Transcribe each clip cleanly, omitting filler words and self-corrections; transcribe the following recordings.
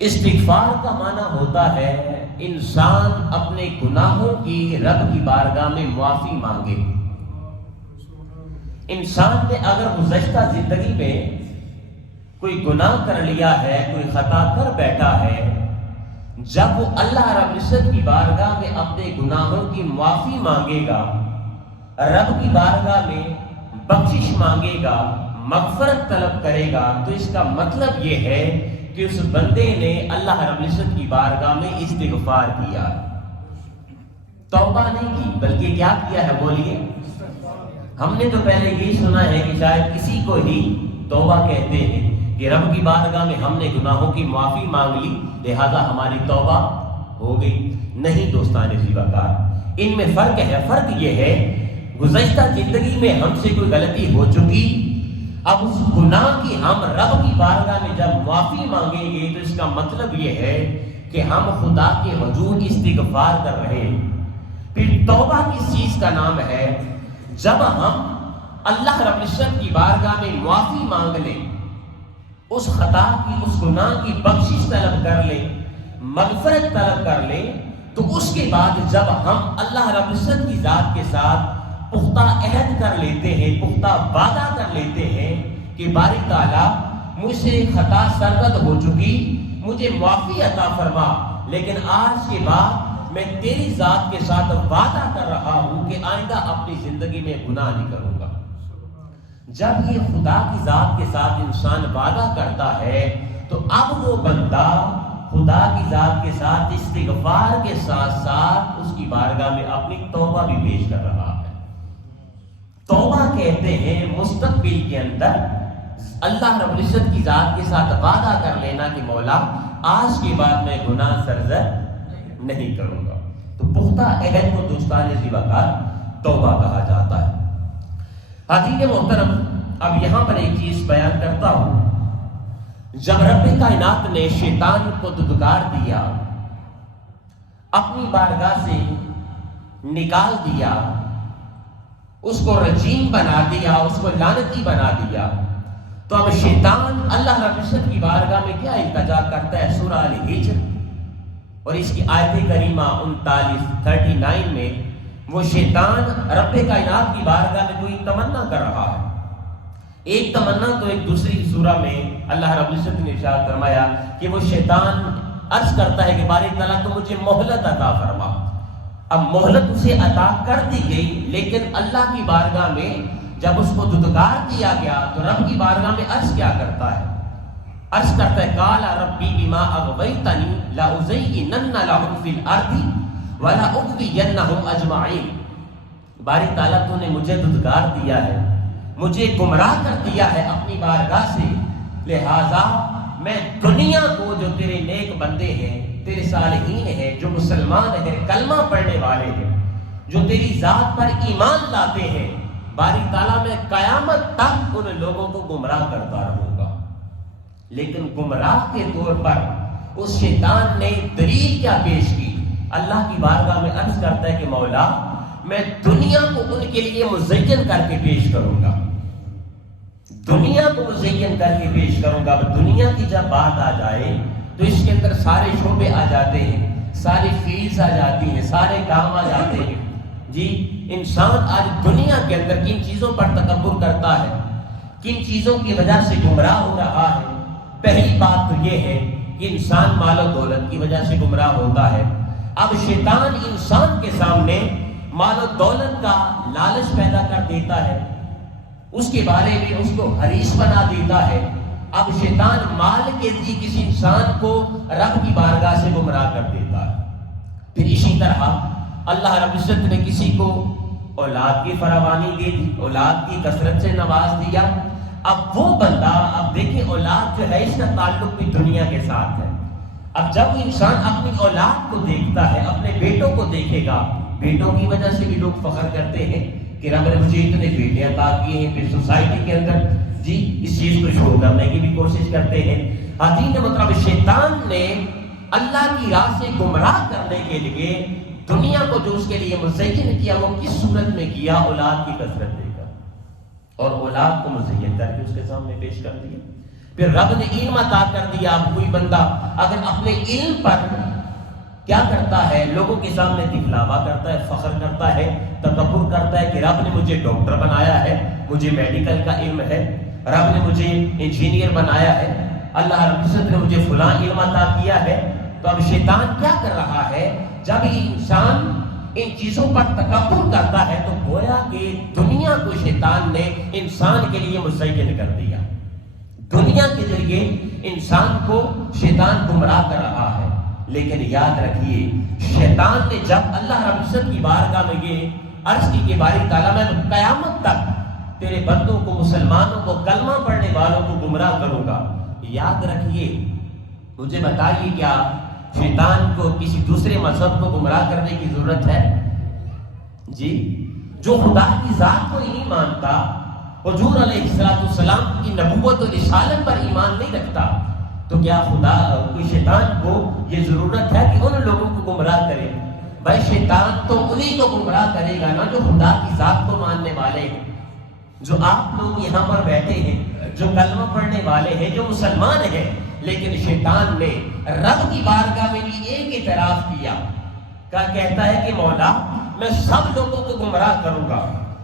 استغفار کا معنی ہوتا ہے انسان اپنے گناہوں کی رب کی بارگاہ میں معافی مانگے۔ انسان نے اگر گزشتہ زندگی میں کوئی گناہ کر لیا ہے، کوئی خطا کر بیٹھا ہے، جب وہ اللہ رب العزت کی بارگاہ میں اپنے گناہوں کی معافی مانگے گا، رب کی بارگاہ میں بخشش مانگے گا، مغفرت طلب کرے گا، تو اس کا مطلب یہ ہے کہ اس بندے نے اللہ رب العزت کی بارگاہ میں استغفار کیا، توبہ نہیں کی بلکہ کیا کیا ہے؟ بولیے۔ ہم نے تو پہلے یہی سنا ہے کہ شاید کسی کو ہی توبہ کہتے ہیں کہ رب کی بارگاہ میں ہم نے گناہوں کی معافی مانگ لی لہذا ہماری توبہ ہو گئی۔ نہیں دوستان زیباکار، ان میں فرق ہے۔ فرق یہ ہے گزشتہ زندگی میں ہم سے کوئی غلطی ہو چکی، اب اس گناہ کی ہم رب کی بارگاہ میں جب معافی مانگیں گے تو اس کا مطلب یہ ہے کہ ہم خدا کے حضور استغفار کر رہے ہیں۔ پھر توبہ کس چیز کا نام ہے؟ جب ہم اللہ رب العزت کی بارگاہ میں معافی مانگ لیں، اس خطا کی، اس گناہ کی بخشش طلب کر لیں، مغفرت طلب کر لیں، تو اس کے بعد جب ہم اللہ رب العزت کی ذات کے ساتھ پختہ عہد کر لیتے ہیں، پختہ وعدہ کر لیتے ہیں کہ باری تعالیٰ مجھ سے خطا سرزد ہو چکی، مجھے معافی عطا فرما، لیکن آج کے بعد میں تیری ذات کے ساتھ وعدہ کر رہا ہوں کہ آئندہ اپنی زندگی میں گناہ نہیں کروں گا۔ جب یہ خدا کی ذات کے ساتھ انسان وعدہ کرتا ہے تو اب وہ بندہ خدا کی ذات کے ساتھ استغفار کے ساتھ ساتھ اس کی بارگاہ میں اپنی توبہ بھی پیش کر رہا ہے۔ توبہ کہتے ہیں مستقبل کے اندر اللہ رب العزت کی ذات کے ساتھ وعدہ کر لینا کہ مولا آج کے بعد میں گناہ سرزد نہیں کروں گا۔ تو پختہ عہد کو دوستان زیباکار توبہ کہا جاتا ہے۔ حضرت محترم، اب یہاں پر ایک چیز بیان کرتا ہوں۔ جب رب کائنات نے شیطان کو دھتکار دیا، اپنی بارگاہ سے نکال دیا، اس کو رجیم بنا دیا، اس کو لعنتی بنا دیا، تو اب شیطان اللہ رب العزت کی بارگاہ میں کیا التجا کرتا ہے؟ سورہ الحجر اور اس کی آیت کریمہ 39 میں وہ شیطان رب کائنات کی بارگاہ میں کوئی تمنا کر رہا ہے۔ ایک تمنا تو ایک دوسری سورہ میں اللہ رب العزت نے ارشاد فرمایا کہ وہ شیطان عرض کرتا ہے کہ باری تعالیٰ تو مجھے مہلت عطا فرما۔ اب مہلت اسے عطا کر دی گئی، لیکن اللہ کی بارگاہ میں جب اس کو دھتکار دیا گیا تو رب کی بارگاہ میں عرض کیا کرتا ہے؟ عرض کرتا ہے قال ربی بما اغویتنی لأزینن لہم فی الارض ولأغوینہم اجمعین۔ باری تعالیٰ تو نے مجھے دھتکار دیا ہے، مجھے گمراہ کر دیا ہے اپنی بارگاہ سے، لہذا میں دنیا کو جو تیرے نیک بندے ہیں، تیرے صالحین ہیں، جو مسلمان ہیں، کلمہ پڑھنے والے ہیں، جو تیری ذات پر ایمان لاتے ہیں، باری تعالیٰ میں قیامت تک ان لوگوں کو گمراہ کرتا رہوں گا۔ لیکن گمراہ کے طور پر اس شیطان نے دلیل کیا پیش کی؟ اللہ کی بارگاہ میں عرض کرتا ہے کہ مولا میں دنیا کو ان کے لیے مزین کر کے پیش کروں گا، دنیا کو مزین کر کے پیش کروں گا۔ اب دنیا کی جب بات آ جائے تو اس کے اندر سارے شعبے آ جاتے ہیں، ساری فیلڈز آ جاتی ہیں، سارے کام آ جاتے ہیں۔ جی، انسان آج دنیا کے اندر کن چیزوں پر تکبر کرتا ہے، کن چیزوں کی وجہ سے گمراہ ہو رہا ہے؟ پہلی بات تو یہ ہے کہ انسان مال و دولت کی وجہ سے گمراہ ہوتا ہے۔ اب شیطان انسان کے سامنے مال و دولت کا لالچ پیدا کر دیتا ہے، اس کے بارے میں اس کو حریص بنا دیتا ہے۔ اب شیطان مال کے لیے کسی انسان کو رب کی بارگاہ سے گمراہ کر دیتا ہے۔ پھر اسی طرح اللہ رب العزت نے کسی کو اولاد کی فراوانی دے دی، اولاد کی کثرت سے نواز دیا۔ اب وہ بندہ، اب دیکھیں اولاد جو ہے اس کا تعلق بھی دنیا کے ساتھ ہے۔ اب جب انسان اپنی اولاد کو دیکھتا ہے، اپنے بیٹوں کو دیکھے گا، بیٹوں کی وجہ سے بھی لوگ فخر کرتے ہیں کہ رب نے مجھے اتنے بیٹے عطا کیے ہیں۔ پھر سوسائٹی کے اندر جی اس چیز کو شو کرنے کی بھی کوشش کرتے ہیں۔ حضرت مطلب شیطان نے اللہ کی راہ سے گمراہ کرنے کے لیے دنیا کو جو اس کے لیے مزین کیا، وہ کس صورت میں کیا؟ اولاد کی کثرت دے کر، اور اولاد کو مزین کر کے اس کے سامنے پیش کر دیا۔ پھر رب نے علم عطا کر دیا. اب کوئی بندہ اگر اپنے علم پر کیا کرتا ہے, لوگوں کے سامنے دکھلاوا کرتا ہے, فخر کرتا ہے, تکبر کرتا ہے کہ رب نے مجھے ڈاکٹر بنایا ہے, مجھے میڈیکل کا علم ہے, رب نے مجھے انجینئر بنایا ہے, اللہ رب العزت نے مجھے فلاں علم عطا کیا ہے. تو اب شیطان کیا کر رہا ہے, جب یہ انسان ان چیزوں پر تکبر کرتا ہے تو گویا کہ دنیا کو شیطان نے انسان کے لیے مزین کر دیا. دنیا کے ذریعے انسان کو شیطان گمراہ کر رہا ہے. لیکن یاد رکھیے, شیطان نے جب اللہ رب العزت کی بارگاہ میں یہ عرض کی کہ باری تعالیٰ میں قیامت تک تیرے بندوں کو, مسلمانوں کو, کلمہ پڑھنے والوں کو گمراہ کروں گا. یاد رکھیے, مجھے بتائیے کیا شیطان کو کسی دوسرے مذہب کو گمراہ کرنے کی ضرورت ہے؟ جی, جو خدا کی ذات کو نہیں مانتا, حضور علیہ السلام کی نبوت و رسالت پر ایمان نہیں رکھتا, تو کیا خدا کوئی شیطان کو یہ ضرورت ہے کہ ان لوگوں کو گمراہ کرے؟ بھائی شیطان تو انہیں کو گمراہ کرے گا نا جو خدا کی ذات کو ماننے والے ہیں, جو آپ لوگ یہاں پر بیٹھے ہیں, جو کلمہ پڑھنے والے ہیں, جو مسلمان ہیں. لیکن شیطان نے رب کی بارگاہ میں بھی ایک اعتراف کیا, کہتا ہے کہ مولا میں سب لوگوں کو گمراہ کروں گا,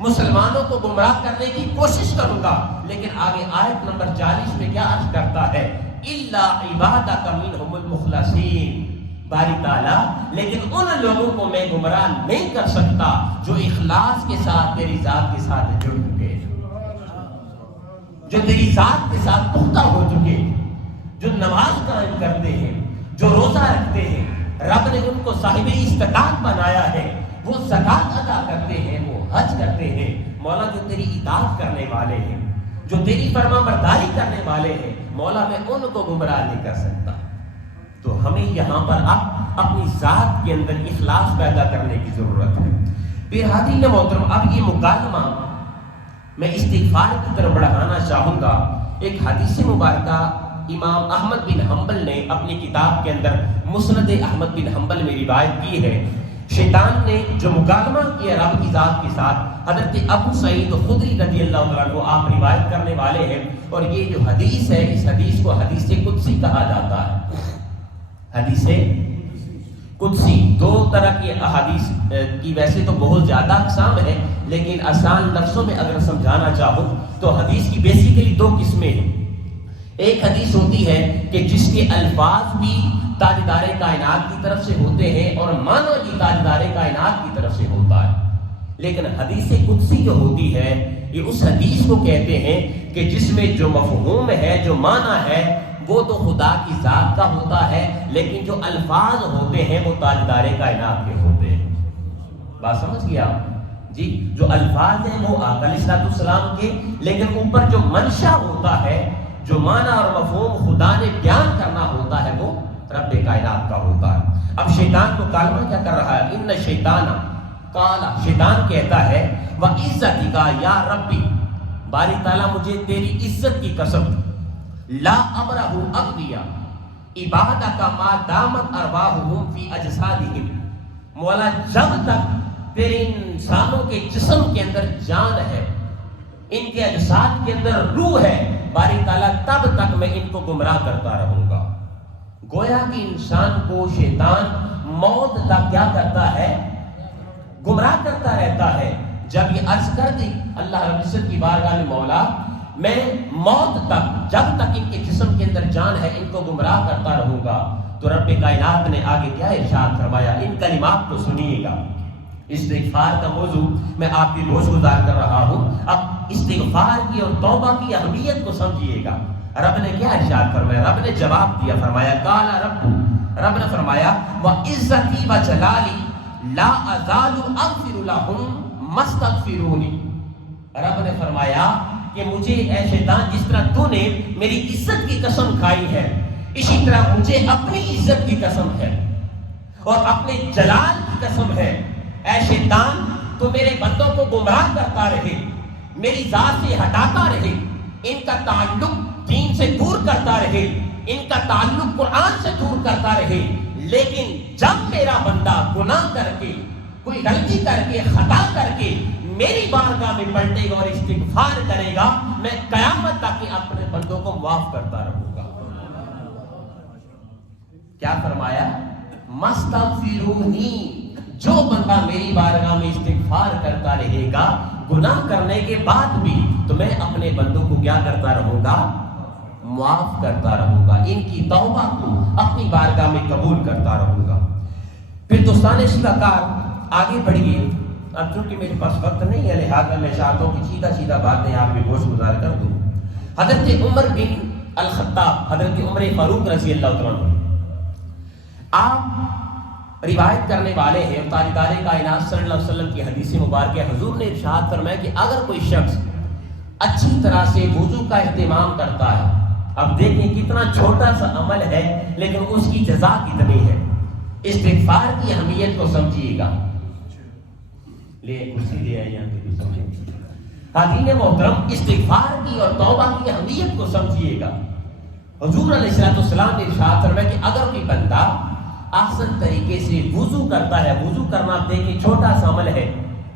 مسلمانوں کو گمراہ کرنے کی کوشش کروں گا. لیکن آگے آیت نمبر 40 میں کیا عرض کرتا ہے, الا عبادک منہم المخلصین. باری تعالیٰ لیکن ان لوگوں کو میں گمراہ نہیں کر سکتا جو اخلاص کے ساتھ تیری ذات کے ساتھ جڑ چکے, جو تیری ذات کے ساتھ پختہ ہو چکے, جو نماز قائم کرتے ہیں, جو روزہ رکھتے ہیں, رب نے ان کو صاحب استطاعت بنایا ہے, وہ زکات ادا کرتے ہیں, وہ حج کرتے ہیں. مولا جو تیری اطاعت کرنے والے ہیں, جو تیری فرما برداری کرنے والے ہیں, مولا میں ان کو گمراہ نہیں کر سکتا. تو ہمیں یہاں پر اب اپنی ذات کے اندر اخلاص پیدا کرنے کی ضرورت ہے. پھر حاضرین محترم, اب یہ مکالمہ میں استغفار کی طرف بڑھانا چاہوں گا. ایک حدیث مبارکہ امام احمد بن حنبل نے اپنی کتاب کے اندر مسند احمد بن حنبل میں روایت کی ہے. شیطان نے جو مکالمہ کیا رب کی ذات کے ساتھ, حضرت ابو سعید خدری رضی اللہ عنہ کو آپ روایت کرنے والے ہیں. اور یہ جو حدیث ہے, اس حدیث کو حدیث قدسی کہا جاتا ہے. حدیث قدسی دو طرح کی احادیث کی ویسے تو بہت زیادہ اقسام ہے, لیکن آسان لفظوں میں اگر سمجھانا چاہوں تو حدیث کی بیسیکلی دو قسمیں ہیں. ایک حدیث ہوتی ہے کہ جس کے الفاظ بھی تاجدار کائنات کی طرف سے ہوتے ہیں اور معنی بھی تاجدار کائنات کی طرف سے ہوتا ہے. لیکن حدیث قدسی جو ہوتی ہے یہ اس حدیث کو کہتے ہیں کہ جس میں جو مفہوم ہے, جو معنی ہے, وہ تو خدا کی ذات کا ہوتا ہے, لیکن جو الفاظ ہوتے ہیں وہ تاجدار کائنات کے ہوتے ہیں. بات سمجھ گیا جی؟ جو الفاظ ہیں وہ آقا علیہ السلام کے, لیکن اوپر جو منشا ہوتا ہے, جو معنی اور مفہوم خدا نے بیان کرنا ہوتا ہے, وہ رب کائنات کا ہوتا ہے. اب شیطان کو کلمہ کیا کر رہا ہے, ان شیطان قال, شیطان کہتا ہے وَعِزَّتِكَ یا ربی, باری تعالیٰ مجھے تیری عزت کی قسم, لا ابرہ اغنیا عبادک ما دامت ارواحہم فی اجسادہم, مولا جب تک تیرے انسانوں کے جسم کے اندر جان ہے, ان کے اجساد کے اندر روح ہے, باری تعالیٰ تب تک میں ان کو گمراہ کرتا رہوں گا. گویا کہ انسان کو شیطان موت تک کیا کرتا ہے, گمراہ کرتا رہتا ہے. جب یہ عرض کر دی اللہ رب العزت کی بارگاہ میں, مولا میں موت تک, جب تک ان کے جسم کے اندر جان ہے, ان کو گمراہ کرتا رہوں گا. تو رب کائنات نے آگے کیا ارشاد فرمایا, ان کلمات کو سنیے گا. استغفار کا موضوع میں آپ کی گوش گزار کر رہا ہوں. اب استغفار کی اور توبہ کی اہمیت کو سمجھیے گا. رب نے کیا ارشاد فرمایا, رب نے جواب دیا, فرمایا قال رب, رب نے فرمایا وعزتی وجلالی لا ازال اغفر لهم ما استغفرونی. رب نے فرمایا کہ مجھے اے شیطان, جس طرح تو نے میری عزت کی قسم کھائی ہے, اسی طرح مجھے اپنی عزت کی قسم ہے اور اپنے جلال کی قسم ہے, اے شیطان تو میرے بندوں کو گمراہ کرتا رہے, میری ذات سے ہٹاتا رہے, ان کا تعلق دین سے دور کرتا رہے, ان کا تعلق قرآن سے دور کرتا رہے. لیکن جب میرا بندہ گناہ کر کے, کوئی غلطی کر کے, خطا کر کے میری بارگاہ میں پلٹے گا اور استغفار کرے گا، میں قیامت تک اپنے بندوں کو معاف کرتا رہوں گا۔ کیا فرمایا؟ مستغفرونی، جو بندہ میری بارگاہ میں استغفار کرتا رہے گا گناہ کرنے کے بعد بھی، تو میں اپنے بندوں کو کیا کرتا رہوں گا؟ معاف کرتا رہوں گا، ان کی توبہ کو اپنی بارگاہ میں قبول کرتا رہوں گا۔ پھر دوستان شکار آگے بڑھیے۔ اب چونکہ میرے پاس وقت نہیں ہے لہٰذا میں چاہتا ہوں کہ سیدھا باتیں آپ میں گوش گزار کر دوں۔ حضرت عمر بن الخطاب، حضرت عمر فاروق رضی اللہ عنہ، آپ روایت کرنے والے ہیں اور تاجدار کائنات صلی اللہ علیہ وسلم کی حدیث مبارکہ، حضور نے ارشاد فرمایا کہ اگر کوئی شخص اچھی طرح سے وضو کا اہتمام کرتا ہے، اب دیکھیں کتنا چھوٹا سا عمل ہے لیکن اس کی جزا کتنی ہے۔ استغفار کی اہمیت کو سمجھیے گا، لے کرسی لے آئے یہاں پہ سمجھیں۔ حاضرین محترم، استغفار کی اور توبہ کی اہمیت کو سمجھیے گا۔ حضور علیہ السلام نے ارشاد فرمایا کہ اگر کوئی بندہ احسن طریقے سے وضو کرتا ہے، وضو کرنا دیکھیں چھوٹا سا عمل ہے،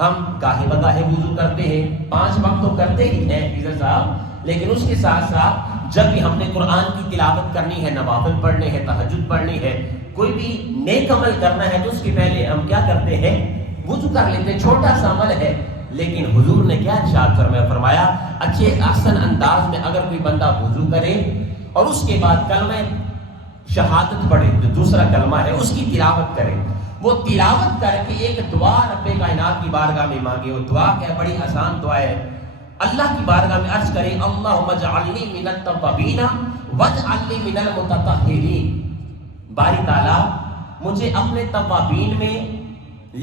ہم گاہے بگاہے وضو کرتے ہیں، 5 وقت تو کرتے ہی ہیں حضرت صاحب، لیکن اس کے ساتھ ساتھ جب بھی ہم نے قرآن کی تلاوت کرنی ہے، نوافل پڑھنے ہیں، تہجد پڑھنی ہے، کوئی بھی نیک عمل کرنا ہے تو اس کے پہلے ہم کیا کرتے ہیں؟ وضو کر لیتے ہیں، چھوٹا سا عمل ہے، لیکن حضور نے کیا ارشاد فرمایا؟ اچھے احسن انداز میں اگر کوئی بندہ وضو کرے اور اس کے بعد کلمہ شہادت پڑھے، جو دوسرا کلمہ ہے اس کی تلاوت کرے، وہ تلاوت کر کے ایک دعا رب کائنات کی بارگاہ میں مانگے۔ وہ دعا کیا؟ بڑی آسان دعا ہے، اللہ کی بارگاہ میں عرض کرے اللہم اجعلنی من التوابین واجعلنی من المتطہرین، باری تعالیٰ مجھے اپنے توابین میں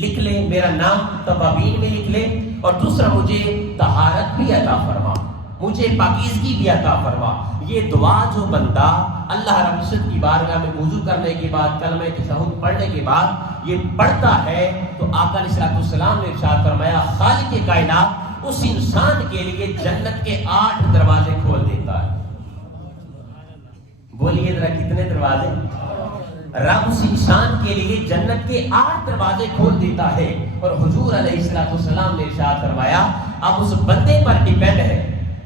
لکھ لے، میرا نام توابین میں لکھ لے، اور دوسرا مجھے طہارت بھی عطا فرما، مجھے پاکیزگی بھی عطا فرما۔ یہ دعا جو بندہ اللہ رب العزت کی بارگاہ میں وضو کرنے کے بعد کلمہ تشہد پڑھنے کے بعد یہ پڑھتا ہے تو آقا علیہ السلام نے ارشاد فرمایا خالق کائنات اس انسان کے لیے جنت کے 8 دروازے کھول دیتا ہے۔ بولیے ذرا کتنے دروازے؟ رب اس انسان کے لیے جنت کے 8 دروازے کھول دیتا ہے، اور حضور علیہ السلام نے ارشاد فرمایا اب اس بندے پر ڈیپینڈ ہے،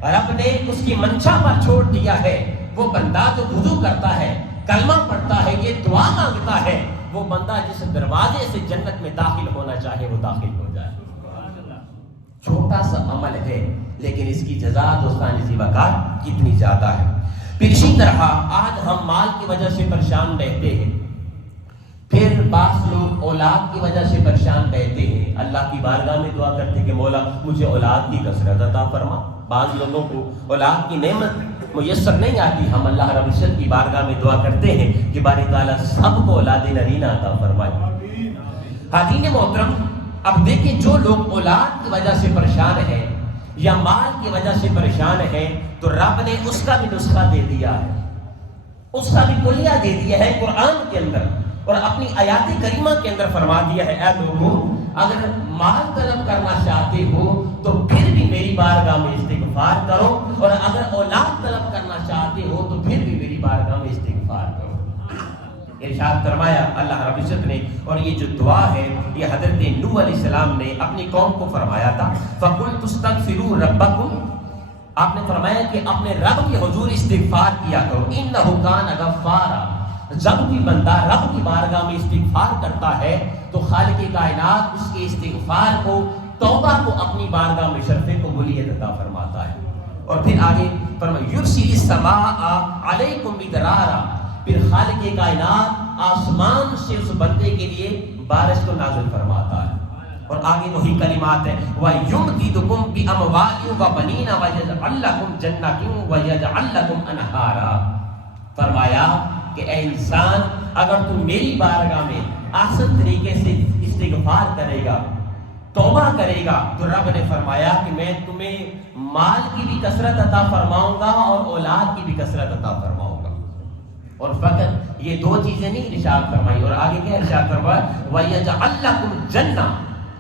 رب نے اس کی منشا پر چھوڑ دیا ہے، وہ بندہ جو وضو کرتا ہے، کلمہ پڑھتا ہے، یہ دعا مانگتا ہے، وہ بندہ جس دروازے سے جنت میں داخل ہونا چاہے وہ داخل ہو جائے۔ چھوٹا سا عمل ہے لیکن اس کی جزا دوستان اسی وقت کتنی زیادہ ہے۔ پھر اسی طرح آج ہم مال کی وجہ سے پریشان رہتے ہیں، پھر بعض لوگ اولاد کی وجہ سے پریشان رہتے ہیں، اللہ کی بارگاہ میں دعا کرتے کہ مولا مجھے اولاد کی کثرت عطا فرما۔ بعض لوگوں کو اولاد کی نعمت میسر نہیں آتی، ہم اللہ رب العزت کی بارگاہ میں دعا کرتے ہیں کہ باری تعالیٰ سب کو اولاد نرینہ عطا فرمائے۔ حاضرین محترم، اب دیکھیں جو لوگ اولاد کی وجہ سے پریشان ہیں یا مال کی وجہ سے پریشان ہیں تو رب نے اس کا بھی نسخہ دے دیا ہے، اس کا بھی کلیہ دے دیا ہے قرآن کے اندر، اور اپنی آیات کریمہ کے اندر فرما دیا ہے اے لوگوں اگر مال طلب کرنا چاہتے ہو تو پھر بھی میری بارگاہ میں استغفار کرو، اور اگر اولاد طلب کرنا چاہتے ہو تو پھر بھی میری بارگاہ میں استغفار کرو۔ ارشاد فرمایا اللہ رب العزت نے، اور یہ جو دعا ہے یہ حضرت نوح علیہ السلام نے اپنی قوم کو فرمایا تھا، فَقُلْتُ اسْتَغْفِرُوا رَبَّكُمْ، آپ نے فرمایا کہ اپنے رب کے حضور استغفار کیا کرو، إِنَّهُ كَانَ غَفَّارًا۔ جب بھی بندہ رب کی بارگاہ میں استغفار کرتا ہے تو خالق کائنات اس کے استغفار کو، توبہ کو اپنی بارگاہ میں شرف قبولیت عطا فرماتا ہے۔ اور پھر آگے فرمایا یرسل السماء علیکم مدرارا، پھر خالق کائنات آسمان سے اس بندے کے لیے بارش کو نازل فرماتا ہے۔ اور آگے وہی کلمات ہیں وَيُمْدِدُكُمْ بِأَمْوَالٍ وَبَنِينَ وَيَجْعَلْ لَكُمْ جَنَّاتٍ وَيَجْعَلْ لَكُمْ أَنْهَارًا۔ فرمایا کہ اے انسان اگر تم میری بارگاہ میں احسن طریقے سے استغفار کرے گا، توبہ کرے گا، تو رب نے فرمایا کہ میں تمہیں مال کی بھی کثرت عطا فرماؤں گا اور اولاد کی بھی کثرت عطا فرماؤں گا۔ اور فقط یہ 2 چیزیں نہیں ارشاد فرمائی، اور آگے کیا ارشاد فرمایا وَيَجْعَلْ لَكُمْ جَنَّةً،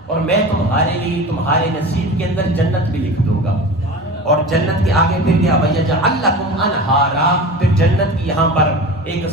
اور میں تمہارے لیے تمہارے نصیب کے اندر جنت بھی لکھ دوں گا۔ اور جنت کے آگے پھر کیا وَيَجْعَلْ لَكُمْ أَنْهَارًا، پھر جنت کی یہاں پر ایک